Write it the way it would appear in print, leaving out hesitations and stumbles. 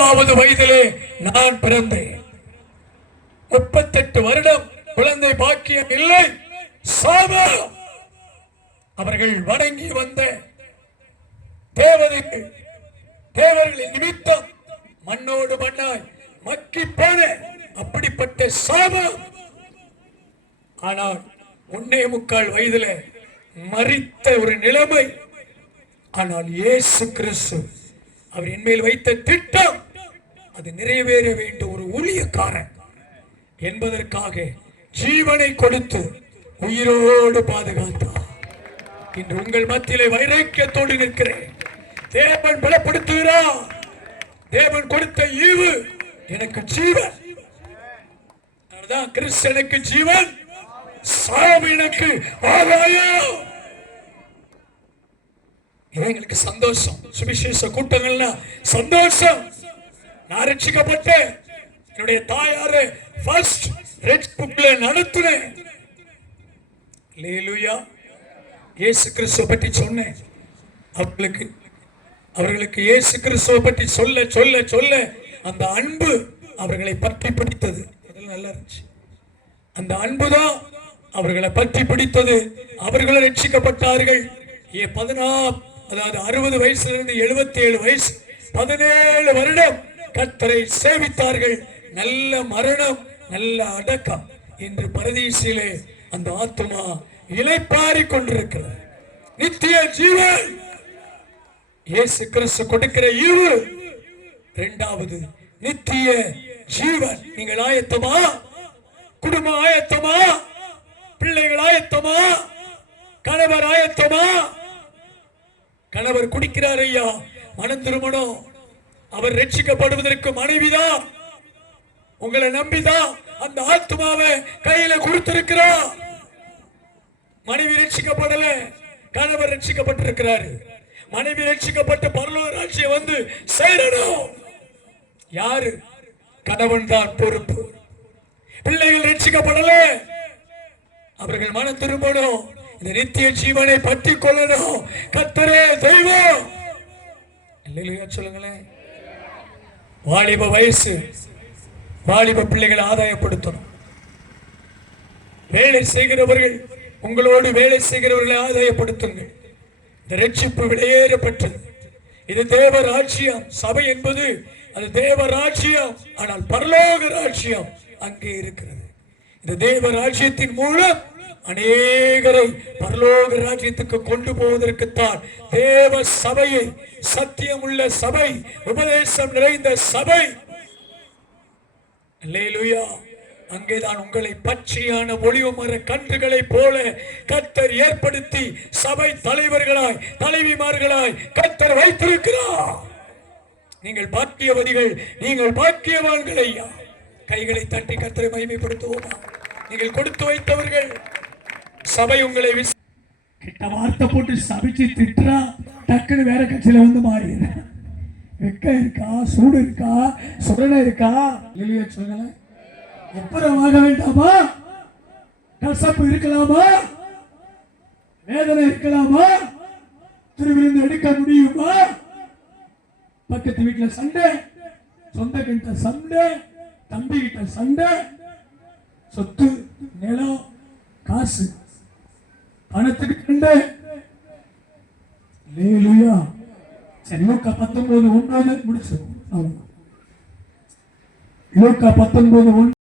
30வது வயதிலே நான் பிறந்தேன். 38 வருடம் குழந்தை பாக்கியம் இல்லை. சாபம். அவர்கள் வணங்கி வந்த தேவர்களின் நிமித்தம் மண்ணோடு மண்ணாய் மக்கி போன அப்படிப்பட்ட சாபம். ஆனால் 1.25 வயதுல மரித்த ஒரு நிலைமை. ஆனால் இயேசு கிறிஸ்து அவர் என் மேல் வைத்த திட்டம் அது நிறைவேற வேண்டிய ஒரு ஊழியக்காரன் என்பதற்காக ஜீவனை கொடுத்து உயிரோடு பாதுகாத்தார். இன்று உங்கள் மத்தியிலே வைராக்கியத்தோடு நிற்கிறேன். தேவன் பலப்படுத்துகிறார். தேவன் கொடுத்த ஈவு எனக்கு ஜீவன். கிறிஸ்தனுக்கு ஜீவன், சாவு எனக்கு ஆதாயம். எங்களுக்கு சந்தோஷம். சுவிசேஷ கூட்டங்கள்னா சந்தோஷம். நான் ரட்சிக்கப்பட்டேன். என்னுடைய தாயாரை ஃபர்ஸ்ட் ரெட் புக்ல நடத்துனேன். அல்லேலூயா. இயேசு கிறிஸ்துவை பற்றி சொன்னேன். அவர்களுக்கு இயேசு கிறிஸ்துவை பற்றி சொல்ல சொல்ல சொல்ல அந்த அன்பு அவர்களை பற்றி பிடித்தது. அதெல்லாம் நல்லா இருந்துச்சு. அந்த அன்புதான் அவர்களை பற்றி பிடித்தது. அவர்கள் ரட்சிக்கப்பட்டார்கள். 60 வயசிலிருந்து 77 வயசு 17 வருடம் கர்த்தரை சேவித்தார்கள். நல்ல மரணம், நல்ல அடக்கம். இன்று பரதீசிலே அந்த ஆத்மா இளைப்பாரி கொண்டிருக்கிறது. நித்திய ஜீவன் இயேசு கிறிஸ்து கொடுக்கிற ஈவு. இரண்டாவது நித்திய ஜீவன். நீங்கள் ஆயத்தமா? குடும்பம் ஆயத்தமா? பிள்ளைகள் ஆயத்தமா? கணவர் ஆயத்தமா? கணவர் குடிக்கிறார் ஐயா, மனம் திருமணம். அவர் ரட்சிக்கப்படுவதற்கு மனைவிதான் உங்களை நம்பிதான் அந்த ஆத்மாவை கையில கொடுத்திருக்கிறார். மனைவி ரட்சிக்கப்படல, கணவர் ரட்சிக்கப்பட்டிருக்கிறாரு. மனைவி ரட்சிக்கப்பட்ட பரலோக ராஜ்யம் வந்து சேரணும். யாரு? கணவன் தான் பொறுப்பு. பிள்ளைகள் ரட்சிக்கப்படல, அவர்கள் மனம் திரும்பணும். இந்த நித்திய ஜீவனை பற்றி கொள்ளணும். கர்த்தரே தெய்வம். அல்லேலூயா சொல்லுங்களேன். வாலிப வயசு, வாலிப பிள்ளைகளை ஆதாயப்படுத்தணும். வேலை செய்கிறவர்கள், உங்களோடு வேலை செய்கிறவர்களை ஆதாயப்படுத்துங்கள். இந்த ரட்சிப்பு விலையேறப்பட்டது. இது தேவ ராஜ்யம். சபை என்பது அது தேவ ராஜ்யம். ஆனால் பரலோக ராஜ்யம் அங்கே இருக்கிறது. இந்த தேவ ராஜ்யத்தின் மூலம் அநேகரை பரலோக ராஜ்யத்துக்கு கொண்டு போவதற்குத்தான் தேவ சபையை, சத்தியம் உள்ள சபை, உபதேசம் நிறைந்த சபை. அல்லேலூயா. அங்கேதான் உங்களை பச்சையான ஒளிவு மர கன்றுகளை போல கர்த்தர் ஏற்படுத்தி சபை தலைவர்களாய், தலைவிமார்களாய் கர்த்தர் வைத்திருக்கிறார். நீங்கள் பாக்கியவதிகள், நீங்கள் பாக்கியவான்கள் ஐயா. கைகளை தட்டி கர்த்தரை மகிமைப்படுத்துவோமா? நீங்கள் கொடுத்து வைத்தவர்கள். சபை உங்களை கிட்ட வார்த்தை போட்டு சபிச்சு திட்டுறா, டக்குன்னு வேற கட்சியில வந்து மாறிடுற. வெக்க இருக்கா? சூடு இருக்கா? சுரணை இருக்கா? இல்லையா சொல்லுங்க. எப்புறம் வாங்க வேண்டாமா? கசப்பு இருக்கலாமா? வேதனை இருக்கலாமா? திருவிருந்து எடுக்க முடியுமா? பக்கத்து வீட்டுல சண்டை, சொந்த கிட்ட சண்டை, தம்பி கிட்ட சண்டை, சொத்து, நிலம், காசு, பணத்துக்கு சண்டை. அல்லேலூயா. சரி, லூக்கா 19:1 முடிச்சு. லூக்கா 19:1